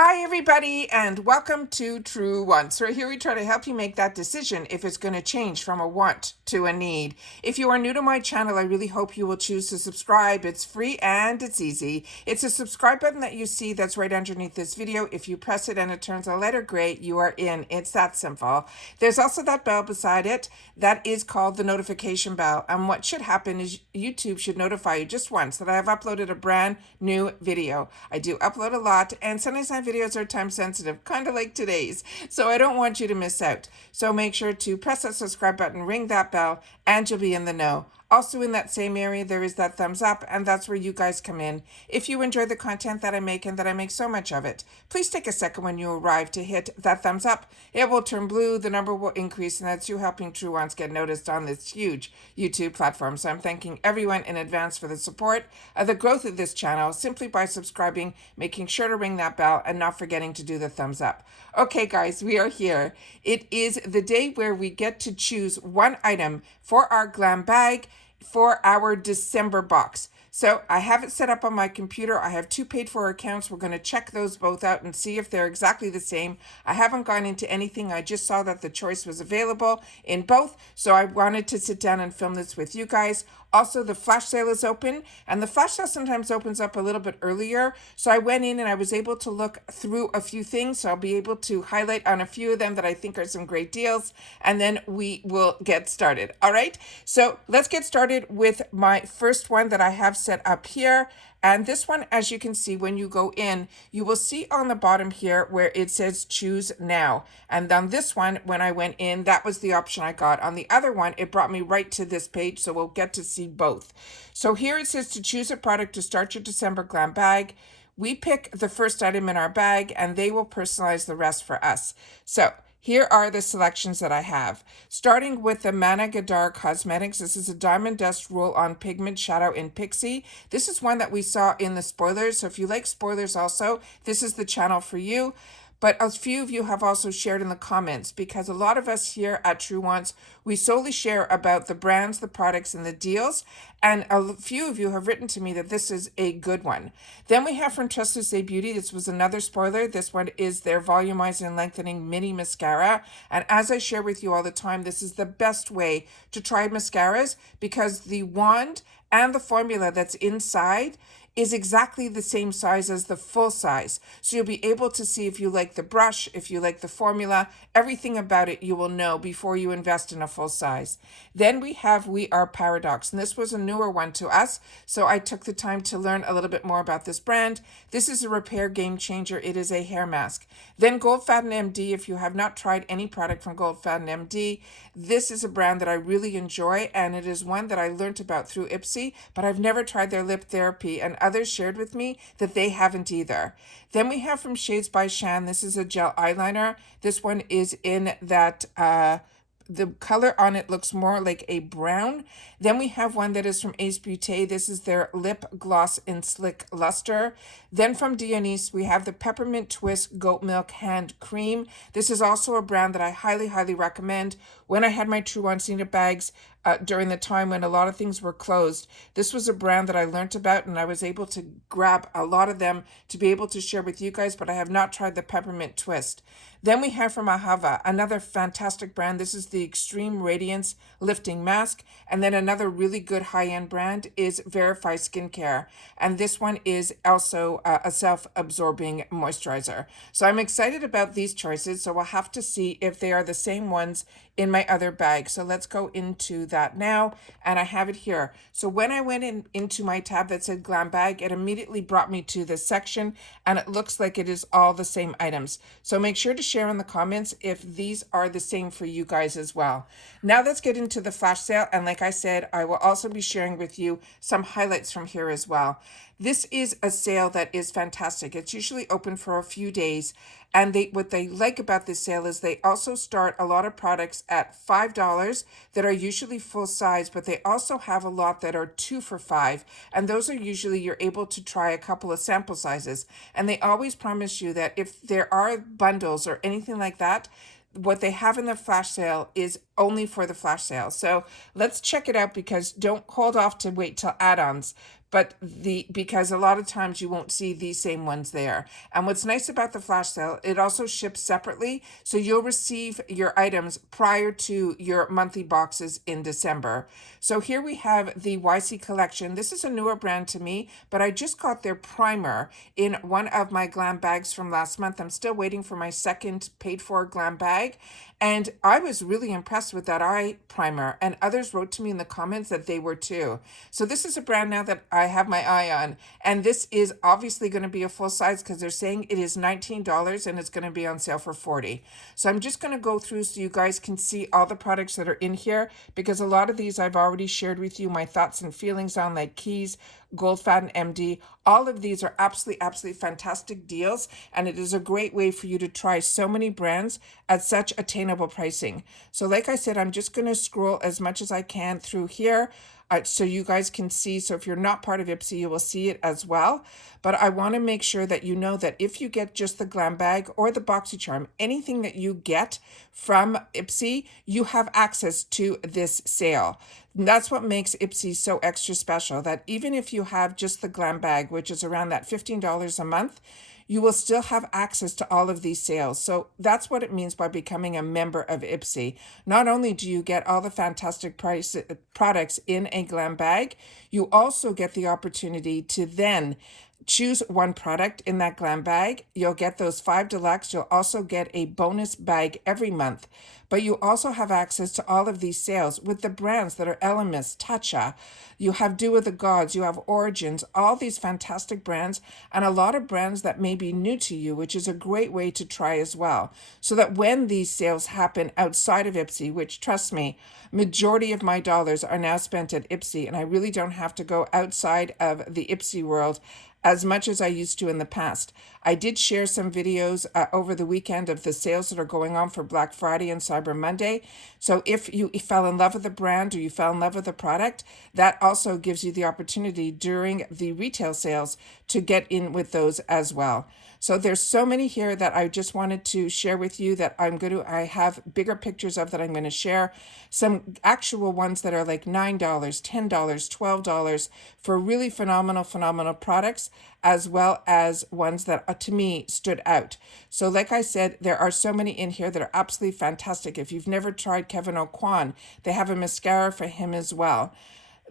Hi, everybody, and welcome to True Want. So here we try to help you make that decision if it's going to change from a want to a need. If you are new to my channel, I really hope you will choose to subscribe. It's free and it's easy. It's a subscribe button that you see that's right underneath this video. If you press it and it turns a letter gray, you are in. It's that simple. There's also that bell beside it that is called the notification bell. And what should happen is YouTube should notify you just once that I have uploaded a brand new video. I do upload a lot, and sometimes my videos are time sensitive, kind of like today's. So I don't want you to miss out. So make sure to press that subscribe button, ring that bell, and you'll be in the know. Also in that same area, there is that thumbs up, and that's where you guys come in. If you enjoy the content that I make and that I make so much of it, please take a second when you arrive to hit that thumbs up. It will turn blue, the number will increase, and that's you helping True Ones get noticed on this huge YouTube platform. So I'm thanking everyone in advance for the support of the growth of this channel simply by subscribing, making sure to ring that bell, and not forgetting to do the thumbs up. Okay, guys, we are here. It is the day where we get to choose one item for our GlamBag for our December box. So I have it set up on my computer. I have two paid for accounts. We're going to check those both out and see if they're exactly the same. I haven't gone into anything. I just saw that the choice was available in both. So I wanted to sit down and film this with you guys. Also, the flash sale is open, and the flash sale sometimes opens up a little bit earlier. So I went in and I was able to look through a few things. So I'll be able to highlight on a few of them that I think are some great deals, and then we will get started. All right. So let's get started with my first one that I have set up here. And this one, as you can see, when you go in, you will see on the bottom here where it says choose now. And on this one, when I went in, that was the option I got. On the other one, it brought me right to this page, so we'll get to see both. So here it says to choose a product to start your December glam bag. We pick the first item in our bag, and they will personalize the rest for us. So here are the selections that I have. Starting with the Managadar Cosmetics. This is a Diamond Dust Roll-On Pigment Shadow in Pixie. This is one that we saw in the spoilers. So if you like spoilers also, this is the channel for you. But a few of you have also shared in the comments, because a lot of us here at True Wants, we solely share about the brands, the products, and the deals. And a few of you have written to me that this is a good one. Then we have from Trusted Beauty. This was another spoiler. This one is their Volumizing and Lengthening Mini Mascara. And as I share with you all the time, this is the best way to try mascaras, because the wand and the formula that's inside is exactly the same size as the full size. So you'll be able to see if you like the brush, if you like the formula, everything about it you will know before you invest in a full size. Then we have We Are Paradox, and this was a newer one to us, so I took the time to learn a little bit more about this brand. This is a repair game changer. It is a hair mask. Then Goldfaden MD. If you have not tried any product from Goldfaden MD, this is a brand that I really enjoy, and it is one that I learned about through IPSY, but I've never tried their lip therapy, and others shared with me that they haven't either. Then we have from Shades by Shan. This is a gel eyeliner. This one is in that the color on it looks more like a brown. Then we have one that is from Ace Beauté. This is their lip gloss in Slick Luster. Then from Dionys, we have the Peppermint Twist Goat Milk Hand Cream. This is also a brand that I highly, highly recommend. When I had my True Oncina bags during the time when a lot of things were closed, this was a brand that I learned about, and I was able to grab a lot of them to be able to share with you guys, but I have not tried the Peppermint Twist. Then we have from Ahava, another fantastic brand. This is the Extreme Radiance Lifting Mask. And then another really good high-end brand is Verify Skincare. And this one is also a self-absorbing moisturizer. So I'm excited about these choices. So we'll have to see if they are the same ones in my other bag. So let's go into that now. And I have it here. So when I went into my tab that said GlamBag, it immediately brought me to this section, and it looks like it is all the same items. So make sure to share in the comments if these are the same for you guys as well. Now let's get into the flash sale. And like I said, I will also be sharing with you some highlights from here as well. This is a sale that is fantastic. It's usually open for a few days. And what they like about this sale is they also start a lot of products at $5 that are usually full size, but they also have a lot that are 2 for $5. And those are usually you're able to try a couple of sample sizes. And they always promise you that if there are bundles or anything like that, what they have in the flash sale is only for the flash sale. So let's check it out, because don't hold off to wait till add-ons. but because a lot of times you won't see these same ones there. And what's nice about the flash sale, it also ships separately, so you'll receive your items prior to your monthly boxes in December. So here we have the YC collection. This is a newer brand to me, but I just got their primer in one of my glam bags from last month. I'm still waiting for my second paid for glam bag, and I was really impressed with that eye primer, and others wrote to me in the comments that they were too. So this is a brand now that I have my eye on, and this is obviously going to be a full size because they're saying it is $19 and it's going to be on sale for $40. So I'm just going to go through so you guys can see all the products that are in here, because a lot of these I've already shared with you my thoughts and feelings on, like Keys, Gold Fountain MD. All of these are absolutely fantastic deals, and it is a great way for you to try so many brands at such attainable pricing. So like I said, I'm just going to scroll as much as I can through here, so you guys can see. So if you're not part of IPSY, you will see it as well. But I want to make sure that you know that if you get just the glam bag or the BoxyCharm, anything that you get from IPSY, you have access to this sale. And that's what makes IPSY so extra special, that even if you have just the glam bag, which is around that $15 a month, you will still have access to all of these sales. So that's what it means by becoming a member of IPSY. Not only do you get all the fantastic products in a glam bag, you also get the opportunity to then choose one product in that glam bag. You'll get those 5 deluxe. You'll also get a bonus bag every month. But you also have access to all of these sales with the brands that are Elemis, Tatcha. You have Do With The Gods, you have Origins, all these fantastic brands, and a lot of brands that may be new to you, which is a great way to try as well. So that when these sales happen outside of IPSY, which, trust me, majority of my dollars are now spent at IPSY, and I really don't have to go outside of the IPSY world as much as I used to in the past. I did share some videos over the weekend of the sales that are going on for Black Friday and Cyber Monday. So if you fell in love with the brand or you fell in love with the product, that also gives you the opportunity during the retail sales to get in with those as well. So there's so many here that I just wanted to share with you that I have bigger pictures of that I'm going to share. Some actual ones that are like $9, $10, $12 for really phenomenal products, as well as ones that to me stood out. So like I said, there are so many in here that are absolutely fantastic. If you've never tried Kevin O'Quan, they have a mascara for him as well.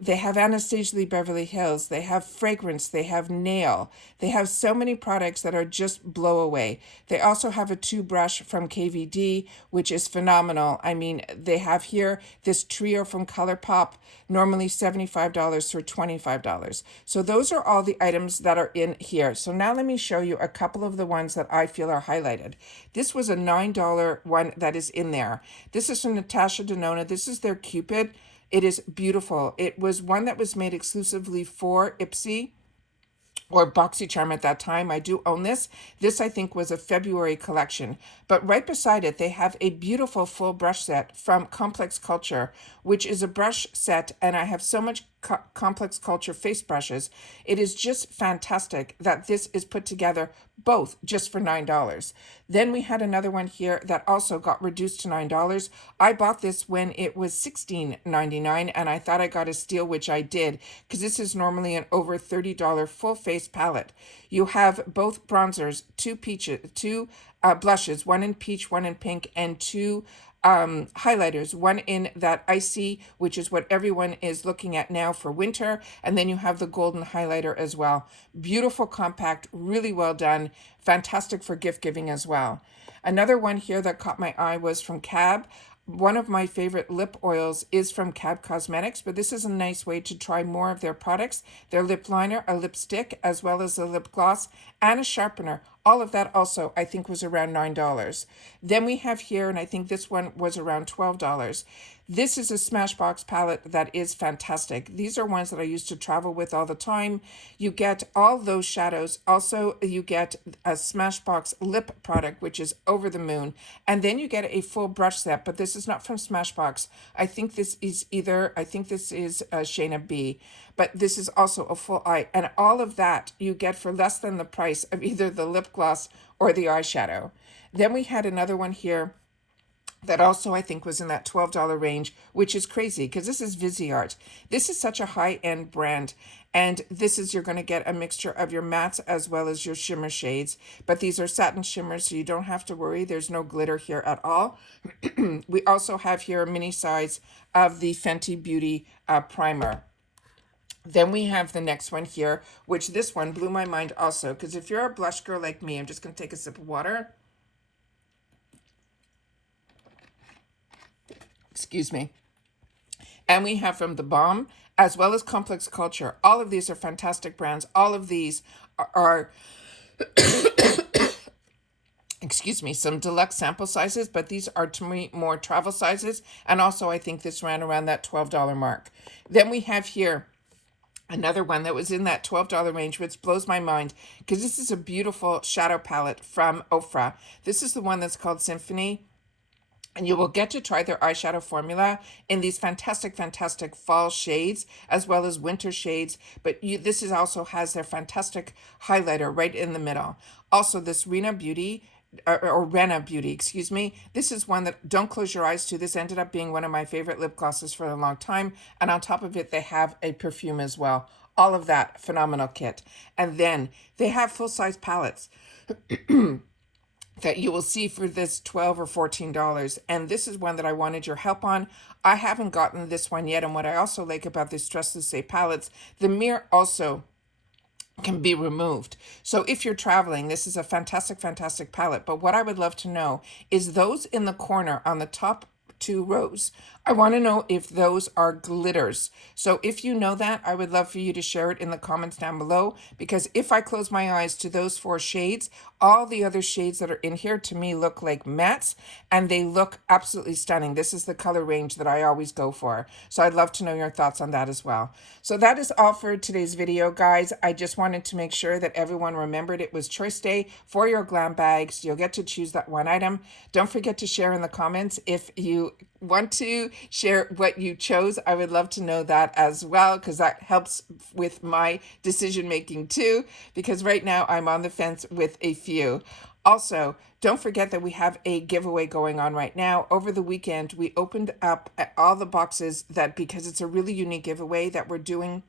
They have Anastasia Lee Beverly Hills. They have fragrance. They have nail. They have so many products that are just blow away. They also have a 2-brush from KVD, which is phenomenal. I mean, they have here this trio from ColourPop, normally $75 for $25. So those are all the items that are in here. So now let me show you a couple of the ones that I feel are highlighted. This was a $9 one that is in there. This is from Natasha Denona. This is their Cupid. It is beautiful. It was one that was made exclusively for IPSY or BoxyCharm at that time. I do own this. This, I think, was a February collection. But right beside it, they have a beautiful full brush set from Complex Culture, which is a brush set, and I have so much Complex Culture face brushes. It is just fantastic that this is put together both just for $9. Then we had another one here that also got reduced to $9. I bought this when it was $16.99, and I thought I got a steal, which I did, because this is normally an over $30 full face palette. You have both bronzers, two blushes, one in peach, one in pink, and two highlighters, one in that icy, which is what everyone is looking at now for winter, and then you have the golden highlighter as well. Beautiful, compact, really well done, fantastic for gift giving as well. Another one here that caught my eye was from Cab. One of my favorite lip oils is from Cab Cosmetics, but this is a nice way to try more of their products. Their lip liner, a lipstick, as well as a lip gloss, and a sharpener. All of that also, I think, was around $9. Then we have here, and I think this one was around $12. This is a Smashbox palette that is fantastic. These are ones that I used to travel with all the time. You get all those shadows. Also, you get a Smashbox lip product, which is over the moon. And then you get a full brush set, but this is not from Smashbox. I think this is Shayna B. But this is also a full eye. And all of that you get for less than the price of either the lip gloss or the eyeshadow. Then we had another one here that also I think was in that $12 range, which is crazy because this is Viseart. This is such a high-end brand, and this is, you're going to get a mixture of your mattes as well as your shimmer shades, but these are satin shimmers, so you don't have to worry. There's no glitter here at all. We also have here a mini size of the Fenty Beauty primer. Then we have the next one here, which this one blew my mind also, because if you're a blush girl like me, I'm just going to take a sip of water. Excuse me. And we have from The Balm, as well as Complex Culture. All of these are fantastic brands. All of these are excuse me, some deluxe sample sizes, but these are to me more travel sizes. And also I think this ran around that $12 mark. Then we have here another one that was in that $12 range, which blows my mind because this is a beautiful shadow palette from Ofra. This is the one that's called Symphony. And you will get to try their eyeshadow formula in these fantastic, fantastic fall shades, as well as winter shades. But this is also has their fantastic highlighter right in the middle. Also, this Rena Beauty, excuse me. This is one that, don't close your eyes to. This ended up being one of my favorite lip glosses for a long time. And on top of it, they have a perfume as well. All of that, phenomenal kit. And then they have full-size palettes that you will see for this $12 or $14. And this is one that I wanted your help on. I haven't gotten this one yet. And what I also like about this Trust to Say palettes, the mirror also can be removed. So if you're traveling, this is a fantastic, fantastic palette. But what I would love to know is those in the corner on the top 2 rows. I want to know if those are glitters. So if you know that, I would love for you to share it in the comments down below, because if I close my eyes to those 4 shades, all the other shades that are in here to me look like mattes, and they look absolutely stunning. This is the color range that I always go for. So I'd love to know your thoughts on that as well. So that is all for today's video, guys. I just wanted to make sure that everyone remembered it was choice day for your glam bags. You'll get to choose that one item. Don't forget to share in the comments if you want to share what you chose. I would love to know that as well, because that helps with my decision making too, because right now I'm on the fence with a few. Also, don't forget that we have a giveaway going on right now. Over the weekend, we opened up all the boxes that, because it's a really unique giveaway that we're doing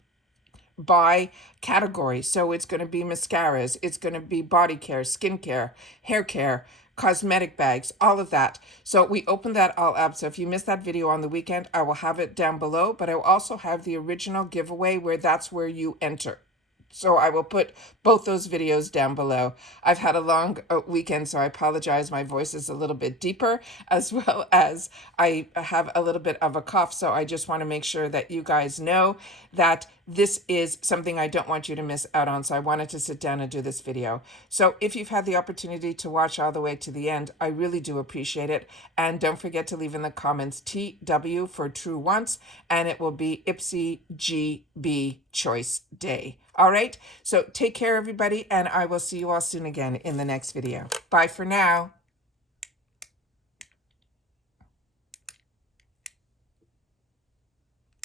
by category. So it's going to be mascaras, it's going to be body care, skincare, hair care, cosmetic bags, all of that. So we opened that all up. So if you missed that video on the weekend, I will have it down below, but I will also have the original giveaway where that's where you enter. So I will put both those videos down below. I've had a long weekend, so I apologize. My voice is a little bit deeper, as well as I have a little bit of a cough. So I just want to make sure that you guys know that this is something I don't want you to miss out on. So I wanted to sit down and do this video. So if you've had the opportunity to watch all the way to the end, I really do appreciate it. And don't forget to leave in the comments TW for True Once, and it will be IPSY GB Choice Day. All right, so take care, everybody, and I will see you all soon again in the next video. Bye for now.